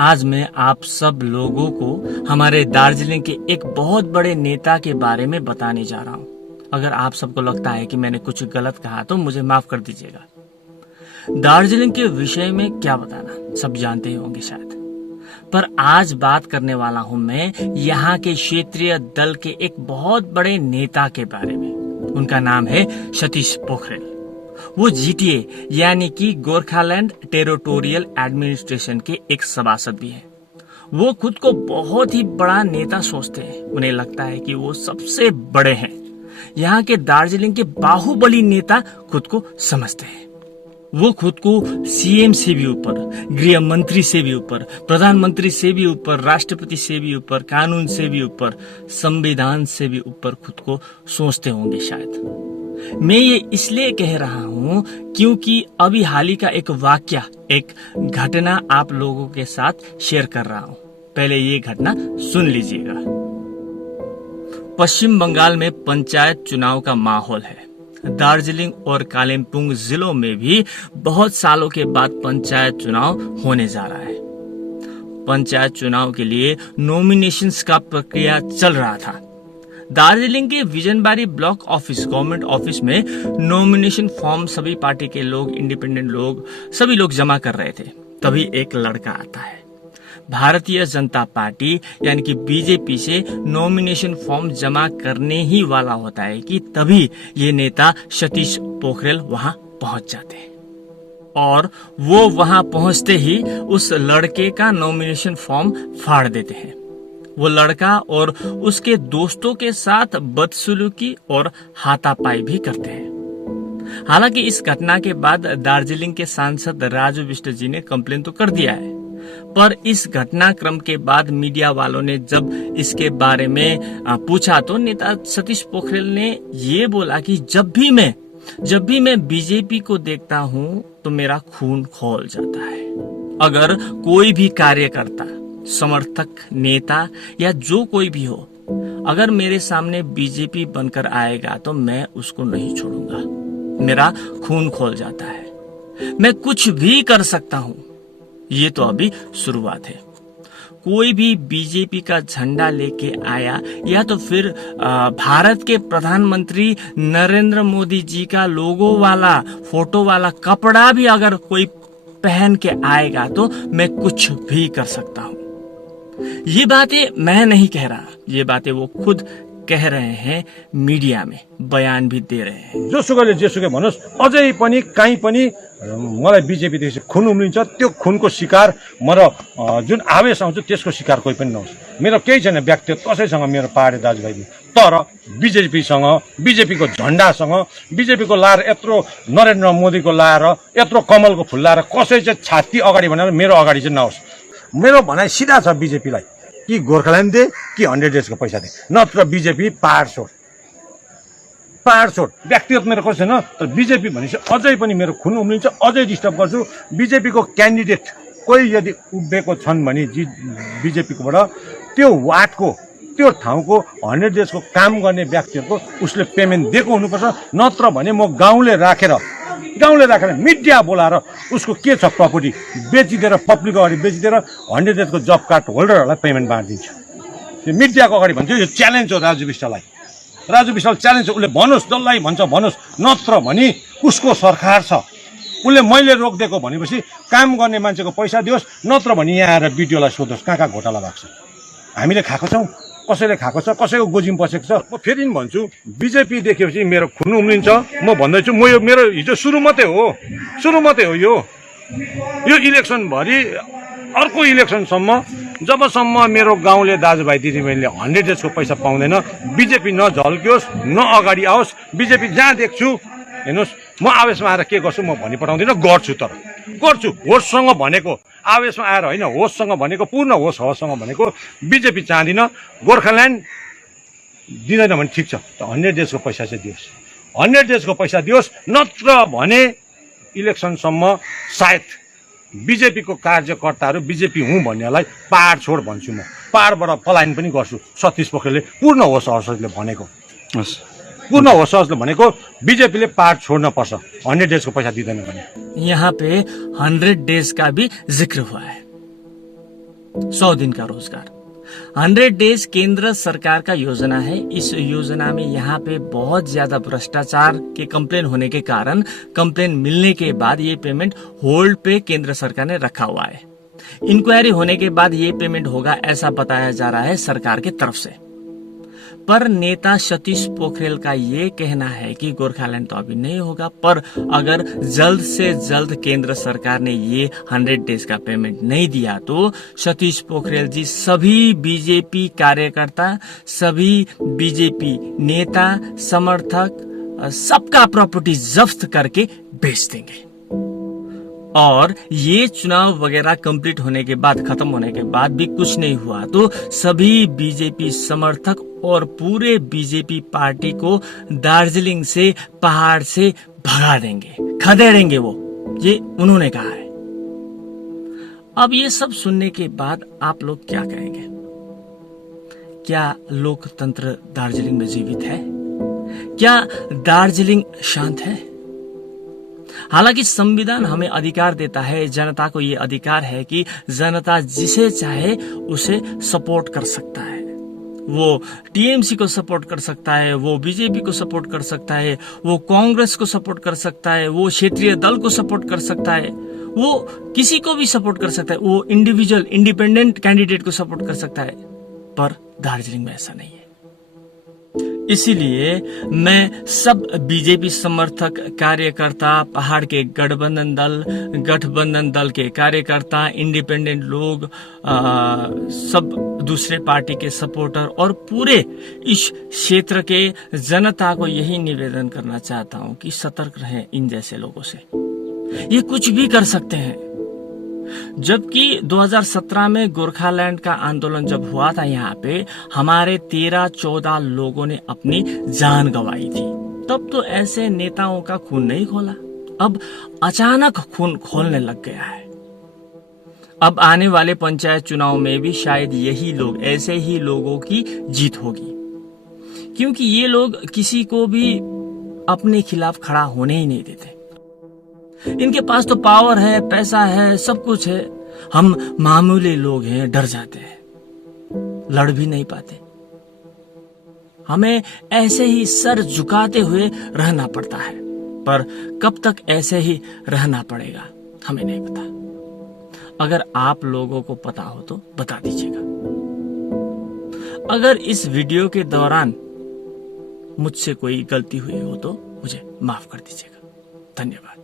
आज मैं आप सब लोगों को हमारे दार्जिलिंग के एक बहुत बड़े नेता के बारे में बताने जा रहा हूँ। अगर आप सबको लगता है कि मैंने कुछ गलत कहा तो मुझे माफ कर दीजिएगा। दार्जिलिंग के विषय में क्या बताना, सब जानते ही होंगे शायद, पर आज बात करने वाला हूँ मैं यहाँ के क्षेत्रीय दल के एक बहुत बड़े नेता के बारे में। उनका नाम है सतीश पोखरेल। वो जीटीए यानी कि गोरखालैंड टेरिटोरियल एडमिनिस्ट्रेशन के एक सभासद भी हैं। वो खुद को बहुत ही बड़ा नेता सोचते हैं। उन्हें लगता है कि वो सबसे बड़े हैं। यहाँ के दार्जिलिंग के बाहुबली नेता खुद को समझते हैं। वो खुद को सीएम से भी ऊपर, गृह मंत्री से भी ऊपर, प्रधानमंत्री से भी ऊपर, राष्ट्रपति से भी ऊपर, कानून से भी ऊपर, संविधान से भी ऊपर खुद को सोचते होंगे शायद। मैं ये इसलिए कह रहा हूँ क्योंकि अभी हाल ही का एक वाक्या, एक घटना आप लोगों के साथ शेयर कर रहा हूँ। पहले ये घटना सुन लीजिएगा। पश्चिम बंगाल में पंचायत चुनाव का माहौल है। दार्जिलिंग और कालिम्पोंग जिलों में भी बहुत सालों के बाद पंचायत चुनाव होने जा रहा है। पंचायत चुनाव के लिए नॉमिनेशंस का प्रक्रिया चल रहा था। दार्जिलिंग के Bijanbari block office, government office में नॉमिनेशन फॉर्म सभी पार्टी के लोग, इंडिपेंडेंट लोग, सभी लोग जमा कर रहे थे। तभी एक लड़का आता है। भारतीय जनता पार्टी यानी कि बीजेपी से नॉमिनेशन फॉर्म जमा करने ही वाला होता है कि तभी ये नेता सतीश पोखरेल वहां पहुंच जाते हैं। और वो वहां पहुंचते ही उस लड़के का नॉमिनेशन फॉर्म फाड़ देते हैं। वो लड़का और उसके दोस्तों के साथ बदसलूकी और हाथापाई भी करते हैं। हालांकि इस घटना के बाद दार्जिलिंग के सांसद राजू बिष्ट जी ने कंप्लेन तो कर दिया है, पर इस घटनाक्रम के बाद मीडिया वालों ने जब इसके बारे में पूछा तो नेता सतीश पोखरेल ने ये बोला कि जब भी मैं बीजेपी को देखता हूँ तो मेरा खून खौल जाता है। अगर कोई भी कार्यकर्ता, समर्थक, नेता या जो कोई भी हो, अगर मेरे सामने बीजेपी बनकर आएगा तो मैं उसको नहीं छोड़ूंगा। मेरा खून खोल जाता है। मैं कुछ भी कर सकता हूं। ये तो अभी शुरुआत है। कोई भी बीजेपी का झंडा लेके आया या तो फिर भारत के प्रधानमंत्री नरेंद्र मोदी जी का लोगो वाला, फोटो वाला कपड़ा भी अगर कोई पहन के आएगा तो मैं कुछ भी कर सकता हूं। ये बातें मैं नहीं कह रहा, ये बातें वो खुद कह रहे हैं, मीडिया में बयान भी दे रहे हैं। जोसुकैले जेसुकै भन्नुहोस्, अझै पनि कहीँ पनि मलाई बीजेपीदेखि खुन उम्लिन्छ। त्यो खुनको शिकार म र जुन आवेश आउँछ त्यसको शिकार कोही पनि नहोस्। मेरो केही छैन व्यक्तिगत कसैसँग, मेरो पहाडी दाजुभाइ, तर बीजेपीसँग, बीजेपीको झन्डासँग, बीजेपीको लाएर यत्रो नरेन्द्र मोदीको लाएर यत्रो कमलको फुल लाएर कसै चाहिँ छाती अगाडि भनेर मेरो अगाडि चाहिँ नहोस्। मेरो भनाइ सिधा छ बीजेपीलाई, कि गोर्खाल्यान्ड दे कि 100 डेजको पैसा दे, नत्र बीजेपी पहाड छोड। व्यक्तिगत मेरो कसै छैन, तर बीजेपी भनेपछि अझै पनि मेरो खुन उम्लिन्छ, अझै डिस्टर्ब गर्छु। बीजेपीको क्यान्डिडेट कोही यदि उभिएको छन् भने बीजेपीकोबाट त्यो वार्डको, त्यो ठाउँको 100 डेजको काम गर्ने व्यक्तिहरूको उसले पेमेन्ट दिएको हुनुपर्छ। नत्र भने म गाउँले राखेर मिडिया बोलाएर उसको के छ प्रपर्टी बेचिदिएर, पब्लिक अगाडि बेचिदिएर 100 डेजको जब कार्ड होल्डरहरूलाई पेमेन्ट बाँडिदिन्छु। त्यो मिडियाको अगाडि भन्छु, यो च्यालेन्ज हो राजु बिष्टलाई। राजु बिष्टलाई च्यालेन्ज हो, उसले भन्नुहोस्, जसलाई भन्छ भन्नुहोस्। नत्र भने उसको सरकार छ, उसले मैले रोकिदिएको भनेपछि काम गर्ने मान्छेको पैसा दियोस्। नत्र भने यहाँ आएर बिडिओलाई सोधोस् कहाँ घोटाला भएको छ। हामीले खाएको छौँ, कसैले खाएको छ, कसैको गोजिम बसेको छ। म फेरि भन्छु, बीजेपी देखेपछि मेरो खुन उम्लिन्छ। म भन्दैछु, म यो मेरो हिजो सुरु मात्रै हो। यो इलेक्सनभरि अर्को इलेक्सनसम्म, जबसम्म मेरो गाउँले दाजुभाइ दिदीबहिनीले 100 डेजको पैसा पाउँदैन, बीजेपी न झल्कियोस्, न अगाडि आओस्। बीजेपी जहाँ देख्छु, हेर्नुहोस्, म आवेशमा आएर के गर्छु म भनी पठाउँदिनँ, गर्छु होससँग भनेको, आवेशमा आएर होइन, होससँग भनेको, पूर्ण होस हवससँग भनेको। बीजेपी चाहदिनँ। गोर्खाल्यान्ड दिँदैन भने ठिक छ, 100 डेजको पैसा चाहिँ दियोस्, 100 डेजको पैसा दियोस्। नत्र भने इलेक्सनसम्म सायद बीजेपीको कार्यकर्ताहरू बीजेपी हुँ भन्नेलाई पहाड छोड भन्छु। म पहाडबाट पलायन पनि गर्छु। सतीश पोखरेलले पूर्ण होस हवसले भनेको, पूर्ण होस हवसले भनेको बीजेपीले पहाड छोड्न पर्छ 100 डेजको पैसा दिँदैन भने। यहाँ पे 100 डेज का भी जिक्र हुआ है। 100 दिन का रोजगार। 100 डेज केंद्र सरकार का योजना है। इस योजना में यहाँ पे बहुत ज्यादा भ्रष्टाचार के कंप्लेन होने के कारण कंप्लेन मिलने के बाद ये पेमेंट होल्ड पे केंद्र सरकार ने रखा हुआ है। इंक्वायरी होने के बाद ये पेमेंट होगा ऐसा बताया जा रहा है सरकार की तरफ से। पर नेता सतीश पोखरेल का ये कहना है कि गोरखालैंड तो अभी नहीं होगा, पर अगर जल्द से जल्द केंद्र सरकार ने ये 100 डेज का पेमेंट नहीं दिया तो सतीश पोखरेल जी सभी बीजेपी कार्यकर्ता, सभी बीजेपी नेता, समर्थक, सबका प्रॉपर्टी जब्त करके बेच देंगे। और ये चुनाव वगैरह कंप्लीट होने के बाद, खत्म होने के बाद भी कुछ नहीं हुआ तो सभी बीजेपी समर्थक और पूरे बीजेपी पार्टी को दार्जिलिंग से, पहाड़ से भगा देंगे, खदेड़ेंगे वो, ये उन्होंने कहा है। अब ये सब सुनने के बाद आप लोग क्या कहेंगे? क्या लोकतंत्र दार्जिलिंग में जीवित है? क्या दार्जिलिंग शांत है? हालांकि संविधान हमें अधिकार देता है, जनता को ये अधिकार है कि जनता जिसे चाहे उसे सपोर्ट कर सकता है। वो टीएमसी को सपोर्ट कर सकता है, वो बीजेपी को सपोर्ट कर सकता है, वो कांग्रेस को सपोर्ट कर सकता है, वो क्षेत्रीय दल को सपोर्ट कर सकता है, वो किसी को भी सपोर्ट कर सकता है, वो इंडिविजुअल इंडिपेंडेंट कैंडिडेट को सपोर्ट कर सकता है। पर दार्जिलिंग में ऐसा नहीं है। इसीलिए मैं सब बीजेपी समर्थक कार्यकर्ता, पहाड़ के गठबंधन दल के कार्यकर्ता, इंडिपेंडेंट लोग, सब दूसरे पार्टी के सपोर्टर और पूरे इस क्षेत्र के जनता को यही निवेदन करना चाहता हूं कि सतर्क रहें इन जैसे लोगों से। ये कुछ भी कर सकते हैं। जबकि 2017 में गोरखालैंड का आंदोलन जब हुआ था, यहाँ पे हमारे 13-14 लोगों ने अपनी जान गंवाई थी। तब तो ऐसे नेताओं का खून नहीं खोला, अब अचानक खून खोलने लग गया है। अब आने वाले पंचायत चुनाव में भी शायद यही लोग, ऐसे ही लोगों की जीत होगी, क्योंकि ये लोग किसी को भी अपने खिलाफ खड़ा होने ही नहीं देते। इनके पास तो पावर है, पैसा है, सब कुछ है। हम मामूली लोग हैं, डर जाते हैं, लड़ भी नहीं पाते। हमें ऐसे ही सर झुकाते हुए रहना पड़ता है, पर कब तक ऐसे ही रहना पड़ेगा हमें नहीं पता। अगर आप लोगों को पता हो तो बता दीजिएगा। अगर इस वीडियो के दौरान मुझसे कोई गलती हुई हो तो मुझे माफ कर दीजिएगा। धन्यवाद।